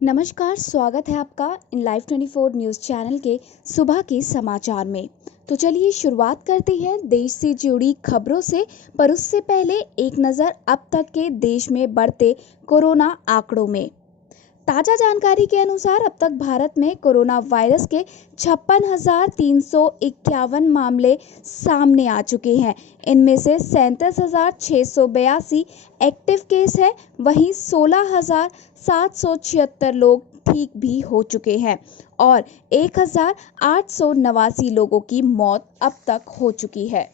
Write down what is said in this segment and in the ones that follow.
नमस्कार, स्वागत है आपका इन लाइव 24 न्यूज़ चैनल के सुबह के समाचार में। तो चलिए शुरुआत करते हैं देश से जुड़ी खबरों से, पर उससे पहले एक नज़र अब तक के देश में बढ़ते कोरोना आंकड़ों में। ताज़ा जानकारी के अनुसार अब तक भारत में कोरोना वायरस के 56,351 मामले सामने आ चुके हैं। इनमें से 37,682 एक्टिव केस है, वहीं 16,776 लोग ठीक भी हो चुके हैं और 1,889 लोगों की मौत अब तक हो चुकी है।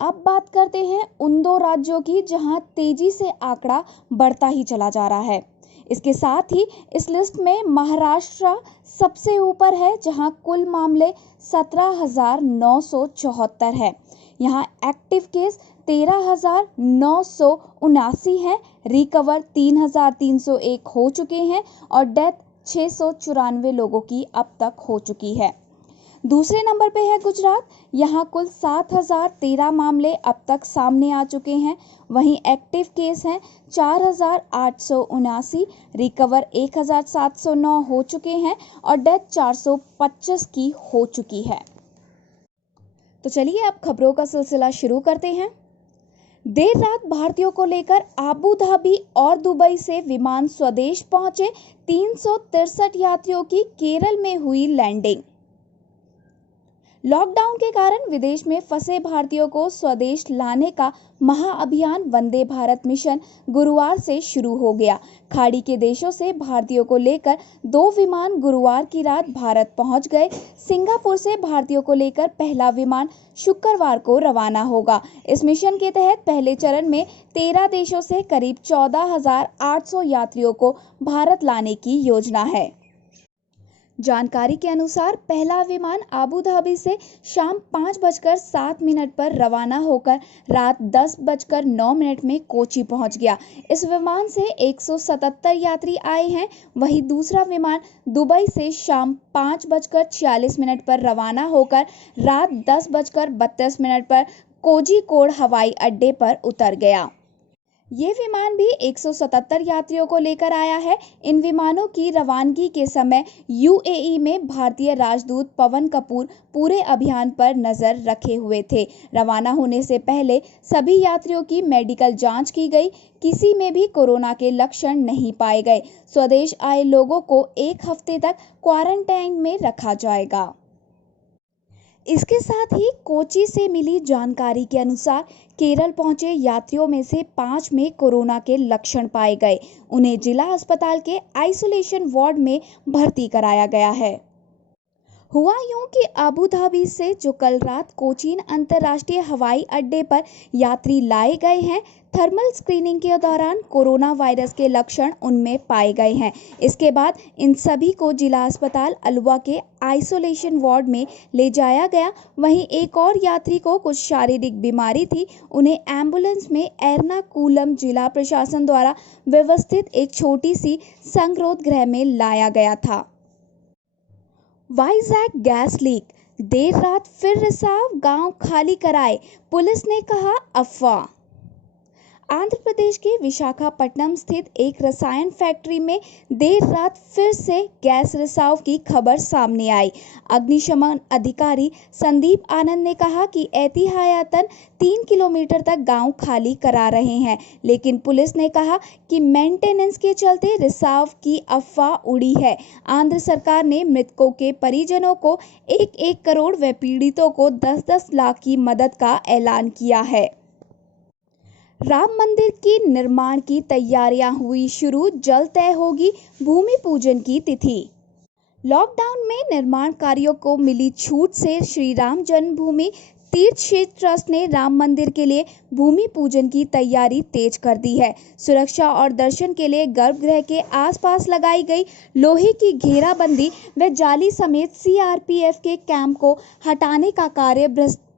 अब बात करते हैं उन दो राज्यों की जहां तेजी से आंकड़ा बढ़ता ही चला जा रहा है। इसके साथ ही इस लिस्ट में महाराष्ट्र सबसे ऊपर है, जहां कुल मामले 17,974 है। यहां एक्टिव केस 13,979 हैं, रिकवर 3,301 हो चुके हैं और डेथ 694 लोगों की अब तक हो चुकी है। दूसरे नंबर पे है गुजरात। यहाँ कुल 7,013 मामले अब तक सामने आ चुके हैं, वहीं एक्टिव केस हैं 4,879, रिकवर 1,709 हो चुके हैं और डेथ 425 की हो चुकी है। तो चलिए अब खबरों का सिलसिला शुरू करते हैं। देर रात भारतीयों को लेकर आबू धाबी और दुबई से विमान स्वदेश पहुंचे। 363 यात्रियों की केरल में हुई लैंडिंग। लॉकडाउन के कारण विदेश में फंसे भारतीयों को स्वदेश लाने का महाअभियान वंदे भारत मिशन गुरुवार से शुरू हो गया। खाड़ी के देशों से भारतीयों को लेकर 2 विमान गुरुवार की रात भारत पहुंच गए। सिंगापुर से भारतीयों को लेकर पहला विमान शुक्रवार को रवाना होगा। इस मिशन के तहत पहले चरण में 13 देशों से करीब 14,800 यात्रियों को भारत लाने की योजना है। जानकारी के अनुसार पहला विमान आबू धाबी से शाम 5:07 पर रवाना होकर रात 10:09 में कोची पहुंच गया। इस विमान से 177 यात्री आए हैं। वहीं दूसरा विमान दुबई से शाम 5:46 पर रवाना होकर रात 10:32 पर कोझिकोड हवाई अड्डे पर उतर गया। ये विमान भी 177 यात्रियों को लेकर आया है। इन विमानों की रवानगी के समय यूएई में भारतीय राजदूत पवन कपूर पूरे अभियान पर नजर रखे हुए थे। रवाना होने से पहले सभी यात्रियों की मेडिकल जांच की गई। किसी में भी कोरोना के लक्षण नहीं पाए गए। स्वदेश आए लोगों को 1 हफ्ते तक क्वारंटाइन में रखा जाएगा। इसके साथ ही कोची से मिली जानकारी के अनुसार केरल पहुंचे यात्रियों में से 5 में कोरोना के लक्षण पाए गए। उन्हें जिला अस्पताल के आइसोलेशन वार्ड में भर्ती कराया गया है। हुआ यूं कि आबू धाबी से जो कल रात कोचीन अंतर्राष्ट्रीय हवाई अड्डे पर यात्री लाए गए हैं, थर्मल स्क्रीनिंग के दौरान कोरोना वायरस के लक्षण उनमें पाए गए हैं। इसके बाद इन सभी को जिला अस्पताल अलवा के आइसोलेशन वार्ड में ले जाया गया। वहीं एक और यात्री को कुछ शारीरिक बीमारी थी, उन्हें एम्बुलेंस में एर्नाकुलम जिला प्रशासन द्वारा व्यवस्थित एक छोटी सी संगरोध गृह में लाया गया था। वाइजैक गैस लीक, देर रात फिर रिसाव, गांव खाली कराए, पुलिस ने कहा अफवाह। आंध्र प्रदेश के विशाखापट्टनम स्थित एक रसायन फैक्ट्री में देर रात फिर से गैस रिसाव की खबर सामने आई। अग्निशमन अधिकारी संदीप आनंद ने कहा कि एहतियातन 3 किलोमीटर तक गांव खाली करा रहे हैं, लेकिन पुलिस ने कहा कि मेंटेनेंस के चलते रिसाव की अफवाह उड़ी है। आंध्र सरकार ने मृतकों के परिजनों को 1-1 करोड़ व पीड़ितों को 10-10 लाख की मदद का ऐलान किया है। राम मंदिर की निर्माण की तैयारियां हुई शुरू, जल्द तय होगी भूमि पूजन की तिथि। लॉकडाउन में निर्माण कार्यों को मिली छूट से श्री राम जन्मभूमि तीर्थ क्षेत्र ट्रस्ट ने राम मंदिर के लिए भूमि पूजन की तैयारी तेज कर दी है। सुरक्षा और दर्शन के लिए गर्भगृह के आसपास लगाई गई लोहे की घेराबंदी व जाली समेत सीआरपीएफ के कैंप को हटाने का कार्य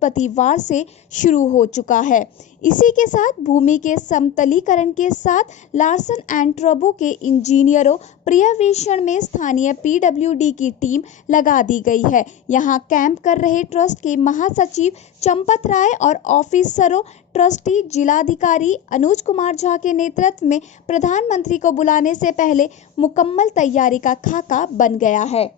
बृहस्पतिवार से शुरू हो चुका है। इसी के साथ भूमि के समतलीकरण के साथ लार्सन एंड टुब्रो के इंजीनियरों पर्यवेक्षण में स्थानीय पीडब्ल्यूडी की टीम लगा दी गई है। यहां कैंप कर रहे ट्रस्ट के महासचिव चंपत राय और ऑफिसरों ट्रस्टी जिलाधिकारी अनुज कुमार झा के नेतृत्व में प्रधानमंत्री को बुलाने से पहले मुकम्मल तैयारी का खाका बन गया है।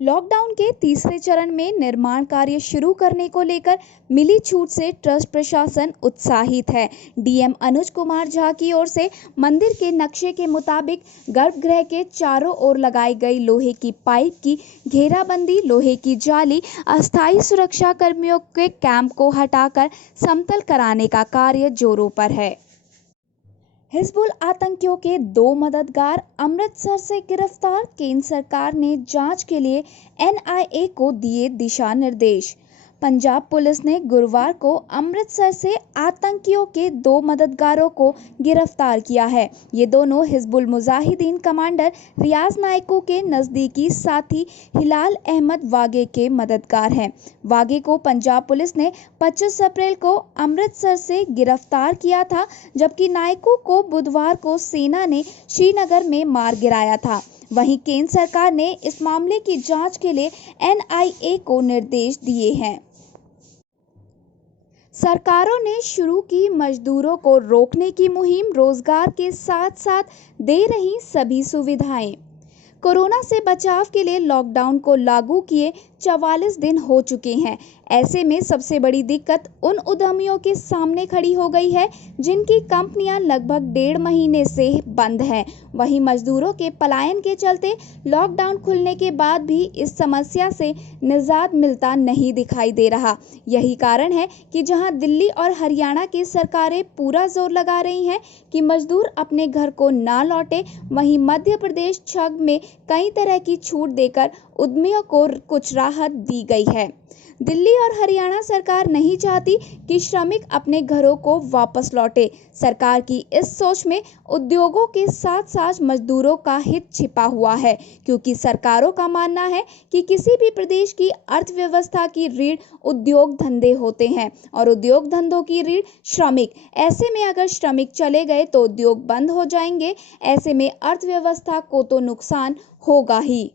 लॉकडाउन के तीसरे चरण में निर्माण कार्य शुरू करने को लेकर मिली छूट से ट्रस्ट प्रशासन उत्साहित है। डीएम अनुज कुमार झा की ओर से मंदिर के नक्शे के मुताबिक गर्भगृह के चारों ओर लगाई गई लोहे की पाइप की घेराबंदी, लोहे की जाली, अस्थायी सुरक्षा कर्मियों के कैंप को हटाकर समतल कराने का कार्य जोरों पर है। हिजबुल आतंकियों के 2 मददगार अमृतसर से गिरफ्तार, केंद्र सरकार ने जांच के लिए एनआईए को दिए दिशा निर्देश। पंजाब पुलिस ने गुरुवार को अमृतसर से आतंकियों के 2 मददगारों को गिरफ्तार किया है। ये दोनों हिजबुल मुजाहिदीन कमांडर रियाज नायको के नज़दीकी साथी हिलाल अहमद वागे के मददगार हैं। वागे को पंजाब पुलिस ने 25 अप्रैल को अमृतसर से गिरफ्तार किया था, जबकि नायको को बुधवार को सेना ने श्रीनगर में मार गिराया था। वहीं केंद्र सरकार ने इस मामले की जांच के लिए एनआईए को निर्देश दिए हैं। सरकारों ने शुरू की मजदूरों को रोकने की मुहिम, रोजगार के साथ साथ दे रही सभी सुविधाएं। कोरोना से बचाव के लिए लॉकडाउन को लागू किए 44 दिन हो चुके हैं। ऐसे में सबसे बड़ी दिक्कत उन उद्यमियों के सामने खड़ी हो गई है जिनकी कंपनियां लगभग 1.5 महीने से बंद हैं। वहीं मजदूरों के पलायन के चलते लॉकडाउन खुलने के बाद भी इस समस्या से निजात मिलता नहीं दिखाई दे रहा। यही कारण है कि जहां दिल्ली और हरियाणा की सरकारें पूरा जोर लगा रही हैं कि मजदूर अपने घर को ना लौटे, वहीं मध्य प्रदेश छग में कई तरह की छूट देकर उद्यमियों को कुछ राहत दी गई है। दिल्ली और हरियाणा सरकार नहीं चाहती कि श्रमिक अपने घरों को वापस लौटे। सरकार की इस सोच में उद्योगों के साथ साथ मजदूरों का हित छिपा हुआ है, क्योंकि सरकारों का मानना है कि किसी भी प्रदेश की अर्थव्यवस्था की रीढ़ उद्योग धंधे होते हैं और उद्योग धंधों की रीढ़ श्रमिक। ऐसे में अगर श्रमिक चले गए तो उद्योग बंद हो जाएंगे। ऐसे में अर्थव्यवस्था को तो नुकसान होगा ही।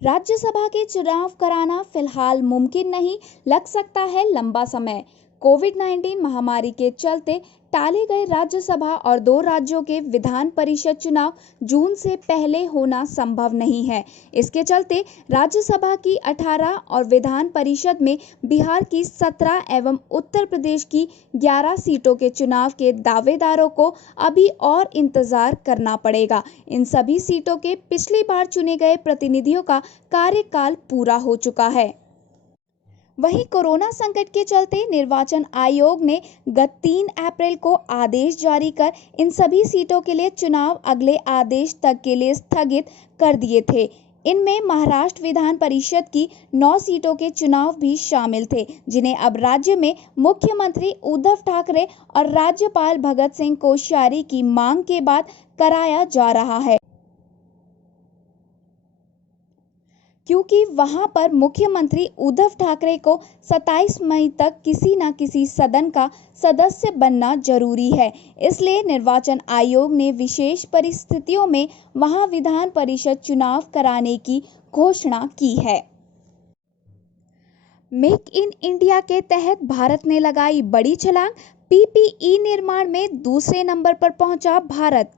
राज्यसभा के चुनाव कराना फिलहाल मुमकिन नहीं, लग सकता है लंबा समय। कोविड-19 महामारी के चलते टाले गए राज्यसभा और 2 राज्यों के विधान परिषद चुनाव जून से पहले होना संभव नहीं है। इसके चलते राज्यसभा की 18 और विधान परिषद में बिहार की 17 एवं उत्तर प्रदेश की 11 सीटों के चुनाव के दावेदारों को अभी और इंतजार करना पड़ेगा। इन सभी सीटों के पिछली बार चुने गए प्रतिनिधियों का कार्यकाल पूरा हो चुका है। वहीं कोरोना संकट के चलते निर्वाचन आयोग ने गत 3 अप्रैल को आदेश जारी कर इन सभी सीटों के लिए चुनाव अगले आदेश तक के लिए स्थगित कर दिए थे। इनमें महाराष्ट्र विधान परिषद की 9 सीटों के चुनाव भी शामिल थे, जिन्हें अब राज्य में मुख्यमंत्री उद्धव ठाकरे और राज्यपाल भगत सिंह कोश्यारी की मांग के बाद कराया जा रहा है, क्योंकि वहां पर मुख्यमंत्री उद्धव ठाकरे को 27 मई तक किसी न किसी सदन का सदस्य बनना जरूरी है। इसलिए निर्वाचन आयोग ने विशेष परिस्थितियों में वहां विधान परिषद चुनाव कराने की घोषणा की है। मेक इन इंडिया के तहत भारत ने लगाई बड़ी छलांग, पीपीई निर्माण में दूसरे नंबर पर पहुंचा भारत।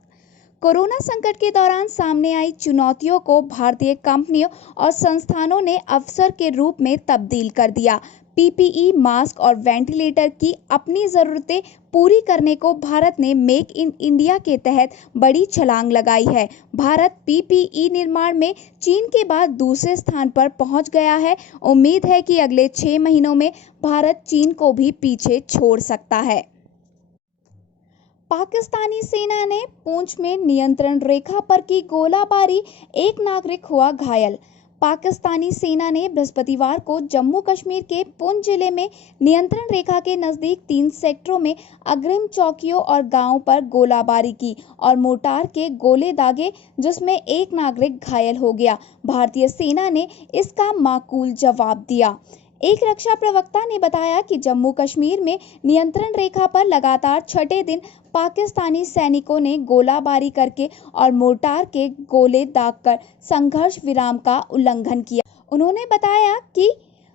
कोरोना संकट के दौरान सामने आई चुनौतियों को भारतीय कंपनियों और संस्थानों ने अवसर के रूप में तब्दील कर दिया। पीपीई, मास्क और वेंटिलेटर की अपनी ज़रूरतें पूरी करने को भारत ने मेक इन इंडिया के तहत बड़ी छलांग लगाई है। भारत पीपीई निर्माण में चीन के बाद दूसरे स्थान पर पहुंच गया है। उम्मीद है कि अगले 6 महीनों में भारत चीन को भी पीछे छोड़ सकता है। पाकिस्तानी सेना ने पुंछ में नियंत्रण रेखा पर की गोलाबारी, एक नागरिक हुआ घायल। पाकिस्तानी सेना ने बृहस्पतिवार को जम्मू कश्मीर के पुंछ जिले में नियंत्रण रेखा के नज़दीक 3 सेक्टरों में अग्रिम चौकियों और गांवों पर गोलाबारी की और मोर्टार के गोले दागे, जिसमें एक नागरिक घायल हो गया। भारतीय सेना ने इसका माकूल जवाब दिया। एक रक्षा प्रवक्ता ने बताया कि जम्मू कश्मीर में नियंत्रण रेखा पर लगातार छठे दिन पाकिस्तानी सैनिकों ने गोलाबारी करके और मोर्टार के गोले दागकर संघर्ष विराम का उल्लंघन किया। उन्होंने बताया कि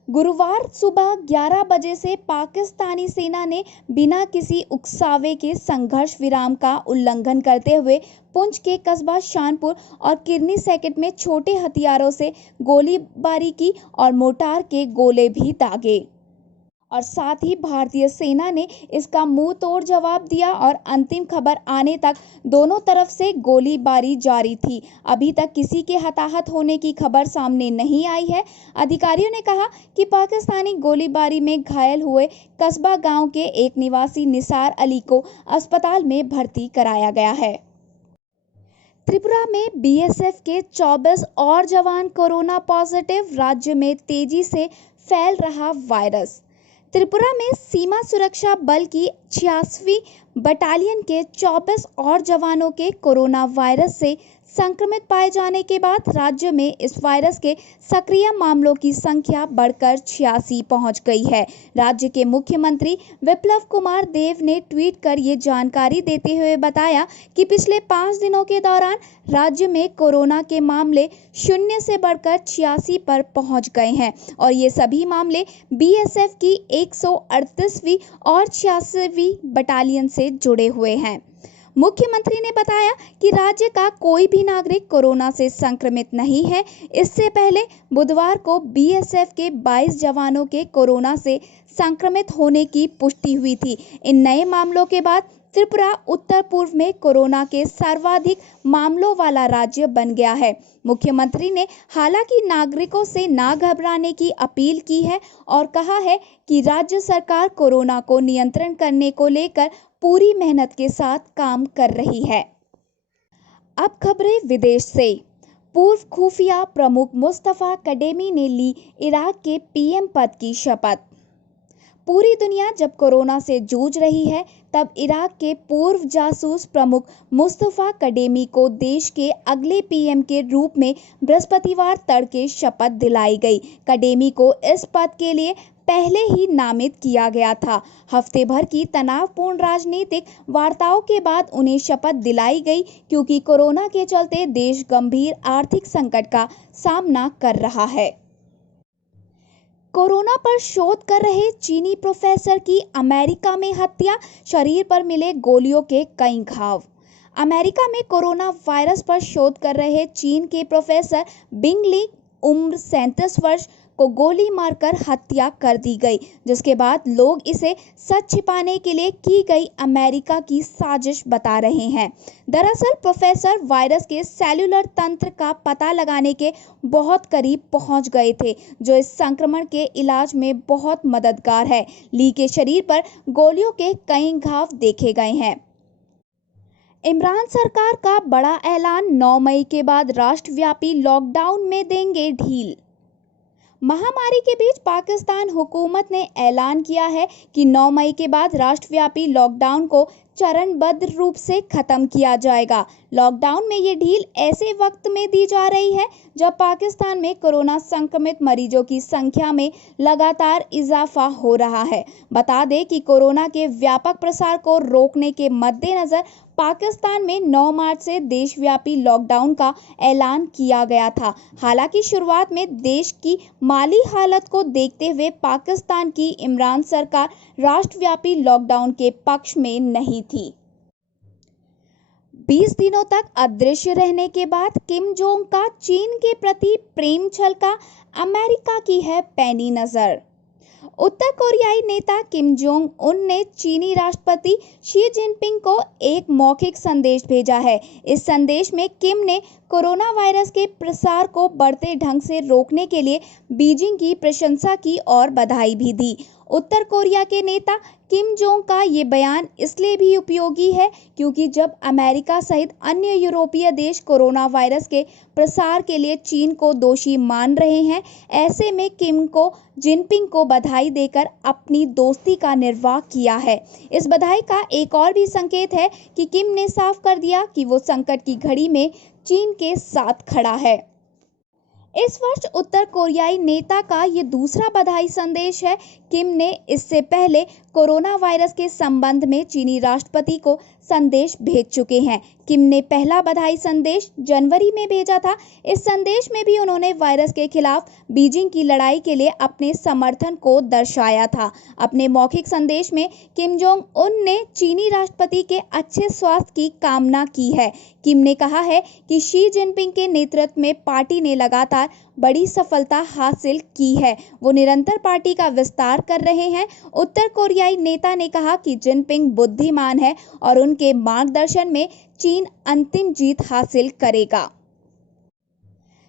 गुरुवार सुबह 11 बजे से पाकिस्तानी सेना ने बिना किसी उकसावे के संघर्ष विराम का उल्लंघन करते हुए पुंछ के कस्बा शानपुर और किरनी सेक्टर में छोटे हथियारों से गोलीबारी की और मोर्टार के गोले भी दागे और साथ ही भारतीय सेना ने इसका मुंह तोड़ जवाब दिया और अंतिम खबर आने तक दोनों तरफ से गोलीबारी जारी थी। अभी तक किसी के हताहत होने की खबर सामने नहीं आई है। अधिकारियों ने कहा कि पाकिस्तानी गोलीबारी में घायल हुए कस्बा गांव के एक निवासी निसार अली को अस्पताल में भर्ती कराया गया है। त्रिपुरा में बीएसएफ के 24 और जवान कोरोना पॉजिटिव। राज्य में तेजी से फैल रहा वायरस। त्रिपुरा में सीमा सुरक्षा बल की 86वीं बटालियन के 24 और जवानों के कोरोना वायरस से संक्रमित पाए जाने के बाद राज्य में इस वायरस के सक्रिय मामलों की संख्या बढ़कर 86 पहुंच गई है। राज्य के मुख्यमंत्री विप्लव कुमार देव ने ट्वीट कर ये जानकारी देते हुए बताया कि पिछले 5 दिनों के दौरान राज्य में कोरोना के मामले 0 से बढ़कर 86 पर पहुंच गए हैं और ये सभी मामले बीएसएफ की 138वीं और 86वीं बटालियन से जुड़े हुए हैं। मुख्यमंत्री ने बताया कि राज्य का कोई भी नागरिक कोरोना से संक्रमित नहीं है। इससे पहले बुधवार को बीएसएफ के 22 जवानों के कोरोना से संक्रमित होने की पुष्टि हुई थी। इन नए मामलों के बाद त्रिपुरा उत्तर पूर्व में कोरोना के सर्वाधिक मामलों वाला राज्य बन गया है। मुख्यमंत्री ने हालांकि नागरिकों से ना घबराने की अपील की है और कहा है कि राज्य सरकार कोरोना को नियंत्रण करने को लेकर पूरी मेहनत के साथ काम कर रही है। अब खबरें विदेश से। पूर्व खुफिया प्रमुख मुस्तफा कडेमी ने ली इराक के पीएम पद की शपथ। पूरी दुनिया जब कोरोना से जूझ रही है, तब इराक के पूर्व जासूस प्रमुख मुस्तफा कडेमी को देश के अगले पीएम के रूप में बृहस्पतिवार तड़के शपथ दिलाई गई। कडेमी को इस पद के लिए पहले ही नामित किया गया था। हफ्ते भर की तनावपूर्ण राजनीतिक वार्ताओं के बाद उन्हें शपथ दिलाई गई क्योंकि कोरोना के चलते देश गंभीर आर्थिक संकट का सामना कर रहा है। कोरोना पर शोध कर रहे चीनी प्रोफेसर की अमेरिका में हत्या, शरीर पर मिले गोलियों के कई घाव। अमेरिका में कोरोना वायरस पर शोध कर रहे चीन के प्रोफेसर बिंग ली उम्र 37 वर्ष को गोली मारकर हत्या कर दी गई, जिसके बाद लोग इसे सच छिपाने के लिए की गई अमेरिका की साजिश बता रहे हैं। दरअसल प्रोफेसर वायरस के सेलुलर तंत्र का पता लगाने के बहुत करीब पहुंच गए थे, जो इस संक्रमण के इलाज में बहुत मददगार है। ली के शरीर पर गोलियों के कई घाव देखे गए हैं। इमरान सरकार का बड़ा ऐलान, 9 मई के बाद राष्ट्रव्यापी लॉकडाउन में देंगे ढील। महामारी के बीच पाकिस्तान हुकूमत ने ऐलान किया है कि 9 मई के बाद राष्ट्रव्यापी लॉकडाउन को चरणबद्ध रूप से खत्म किया जाएगा। लॉकडाउन में ये ढील ऐसे वक्त में दी जा रही है जब पाकिस्तान में कोरोना संक्रमित मरीजों की संख्या में लगातार इजाफा हो रहा है। बता दें कि कोरोना के व्यापक प्रसार को रोकने के मद्देनजर पाकिस्तान में 9 मार्च से देशव्यापी लॉकडाउन का ऐलान किया गया था। हालांकि शुरुआत में देश की माली हालत को देखते हुए पाकिस्तान की इमरान सरकार राष्ट्रव्यापी लॉकडाउन के पक्ष में नहीं थी। 20 दिनों तक अदृश्य रहने के बाद किम जोंग का चीन के प्रति प्रेम छलका, अमेरिका की है पैनी नजर। उत्तर कोरियाई नेता किम जोंग उन ने चीनी राष्ट्रपति शी जिनपिंग को एक मौखिक संदेश भेजा है। इस संदेश में किम ने कोरोना वायरस के प्रसार को बढ़ते ढंग से रोकने के लिए बीजिंग की प्रशंसा की और बधाई भी दी। उत्तर कोरिया के नेता किम जोंग का ये बयान इसलिए भी उपयोगी है क्योंकि जब अमेरिका सहित अन्य यूरोपीय देश कोरोना वायरस के प्रसार के लिए चीन को दोषी मान रहे हैं, ऐसे में किम को जिनपिंग को बधाई देकर अपनी दोस्ती का निर्वाह किया है। इस बधाई का एक और भी संकेत है कि किम ने साफ कर दिया कि वो संकट की घड़ी में चीन के साथ खड़ा है। इस वर्ष उत्तर कोरियाई नेता का ये दूसरा बधाई संदेश है। किम ने इससे पहले कोरोना वायरस के संबंध में चीनी राष्ट्रपति को संदेश भेज चुके हैं। किम ने पहला बधाई संदेश जनवरी में भेजा था। इस संदेश में भी उन्होंने वायरस के खिलाफ बीजिंग की लड़ाई के लिए अपने समर्थन को दर्शाया था। अपने मौखिक संदेश में किम जोंग उन ने चीनी राष्ट्रपति के अच्छे स्वास्थ्य की कामना की है। किम ने कहा है कि शी जिनपिंग के नेतृत्व में पार्टी ने लगातार बड़ी सफलता हासिल की है। वो निरंतर पार्टी का विस्तार कर रहे हैं। उत्तर कोरियाई नेता ने कहा कि जिनपिंग बुद्धिमान है और उनके मार्गदर्शन में चीन अंतिम जीत हासिल करेगा।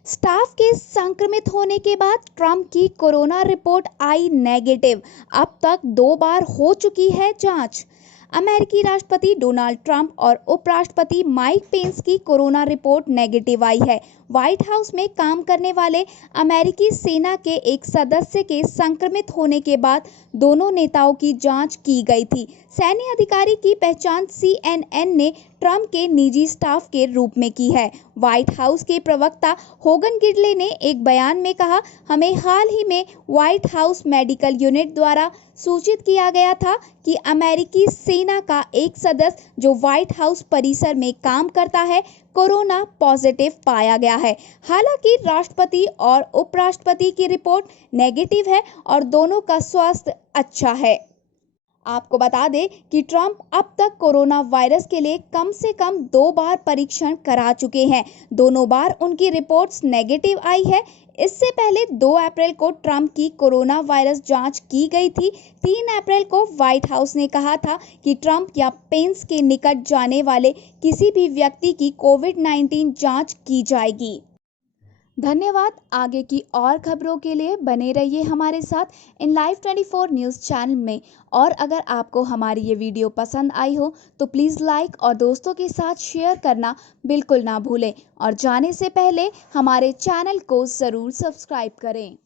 स्टाफ के संक्रमित होने के बाद ट्रंप की कोरोना रिपोर्ट आई नेगेटिव। अब तक 2 बार हो चुकी है जांच। अमेरिकी राष्ट्रपति डोनाल्ड ट्रंप और उपराष्ट्रपति माइक पेंस की कोरोना रिपोर्ट नेगेटिव आई है। व्हाइट हाउस में काम करने वाले अमेरिकी सेना के एक सदस्य के संक्रमित होने के बाद दोनों नेताओं की जांच की गई थी। सैन्य अधिकारी की पहचान CNN ने ट्रंप के निजी स्टाफ के रूप में की है। व्हाइट हाउस के प्रवक्ता होगन गिडले ने एक बयान में कहा, हमें हाल ही में व्हाइट हाउस मेडिकल यूनिट द्वारा सूचित किया गया था कि अमेरिकी सेना का एक सदस्य जो व्हाइट हाउस परिसर में काम करता है कोरोना पॉजिटिव पाया गया है। हालांकि राष्ट्रपति और उपराष्ट्रपति की रिपोर्ट नेगेटिव है और दोनों का स्वास्थ्य अच्छा है। आपको बता दें कि ट्रंप अब तक कोरोना वायरस के लिए कम से कम 2 बार परीक्षण करा चुके हैं। दोनों बार उनकी रिपोर्ट्स नेगेटिव आई है। इससे पहले 2 अप्रैल को ट्रंप की कोरोना वायरस जांच की गई थी। 3 अप्रैल को व्हाइट हाउस ने कहा था कि ट्रंप या पेंस के निकट जाने वाले किसी भी व्यक्ति की कोविड-19 जांच की जाएगी। धन्यवाद। आगे की और खबरों के लिए बने रहिए हमारे साथ इन लाइव 24 न्यूज़ चैनल में। और अगर आपको हमारी ये वीडियो पसंद आई हो तो प्लीज़ लाइक और दोस्तों के साथ शेयर करना बिल्कुल ना भूलें और जाने से पहले हमारे चैनल को ज़रूर सब्सक्राइब करें।